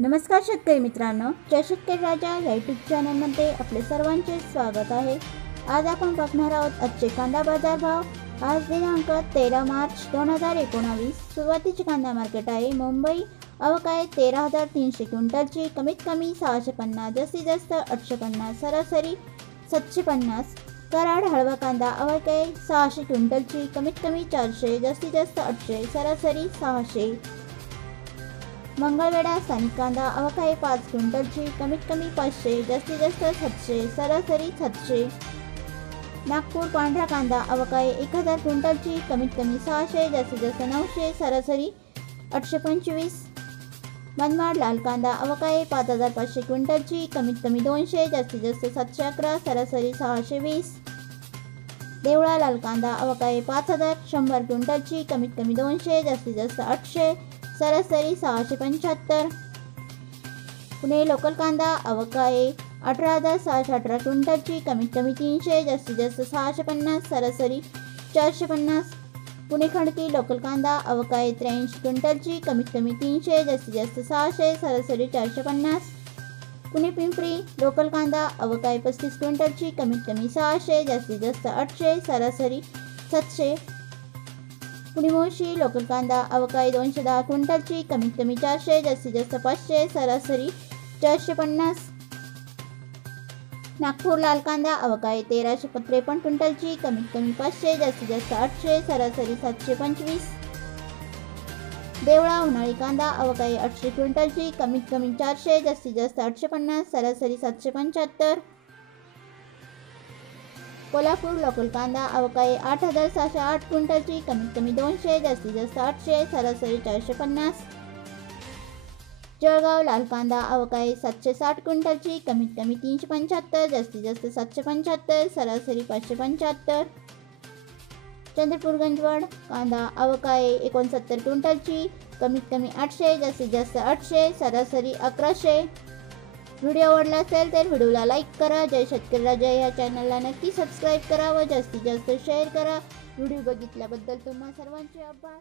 नमस्कार शेतकरी मित्रांनो, जय शेतकरी राजा या यूट्यूब चॅनलमध्ये आपले सर्वांचे स्वागत आहे। आज आपण बघणार आहोत आजचे कांदा बाजार भाव। आज दिनांक 13 मार्च 2019। सुरुवातीचे कांदा मार्केट आहे मुंबई। आवक आहे 13,300 क्विंटलची, कमीत कमी 650, जास्तीत जास्त 850, सरासरी 750। कराड हळवा कांदा आवक आहे 600 क्विंटलची, कमीत कमी 400, जास्तीत जास्त 800, सरासरी 600। मंगळवेढा स्थानिक कांदा आवक आहे 5 क्विंटलची, कमीत कमी 500, जास्तीत जास्त 700, सरासरी 700। नागपूर पांढरा कांदा आवक आहे 1000 क्विंटलची, कमीत कमी 600, जास्तीत जास्त 900, सरासरी 825। मनमाड लाल कांदा आवक आहे 5500 क्विंटलची, कमीत कमी 200, जास्तीत जास्त 711, सरासरी 620। देवळा लाल कांदा आवक आहे 5100 क्विंटलची, कमीत कमी 200, जास्तीत जास्त 800, सरासरी 675। पुणे लोकल कांदा आवक आहे 18618 क्विंटलची, कमीत कमी 300, जास्तीत जास्त 650, सरासरी 450। पुणे खडकी लोकल कांदा आवक आहे 83 क्विंटलची, कमीत कमी 300, जास्तीत जास्त 600, सरासरी 450। पुणे पिंपरी लोकल कांदा आवक आहे 35 क्विंटलची, कमीत कमी 600, जास्तीत जास्त 800, सरासरी 700। पुणे मोशी लोकल कांदा आवक आहे 210 क्विंटलची, कमीत कमी 400, जास्तीत जास्त 500, सरासरी 450। नागपूर लाल कांदा आवक आहे 1353 क्विंटलची, कमीत कमी 500, जास्तीत जास्त 800, सरासरी 725। देवळा उन्हाळी कांदा आवक आहे 800 क्विंटलची, कमीत कमी 400, जास्तीत जास्त 850, सरासरी 775। कोल्हापूर लोकल कांदा आवक आहे 8608 क्विंटलची, कमीत कमी 200, जास्तीत जास्त 800, सरासरी 450। जळगाव लाल कांदा आवक आहे 760 क्विंटलची, कमीत कमी 375, जास्तीत जास्त 775, सरासरी 575। चंद्रपूर गंजवड कांदा आवक आहे 69 क्विंटलची, कमीत कमी 800, जास्तीत जास्त 800, सरासरी 1100। व्हिडिओ आवडला असेल तर व्हिडिओला लाईक करा। जय शेतकरी राजा या चॅनलला नक्की सबस्क्राईब करा व जास्तीत जास्त शेअर करा। व्हिडिओ बघितल्याबद्दल तुम्हा सर्वांचे आभार।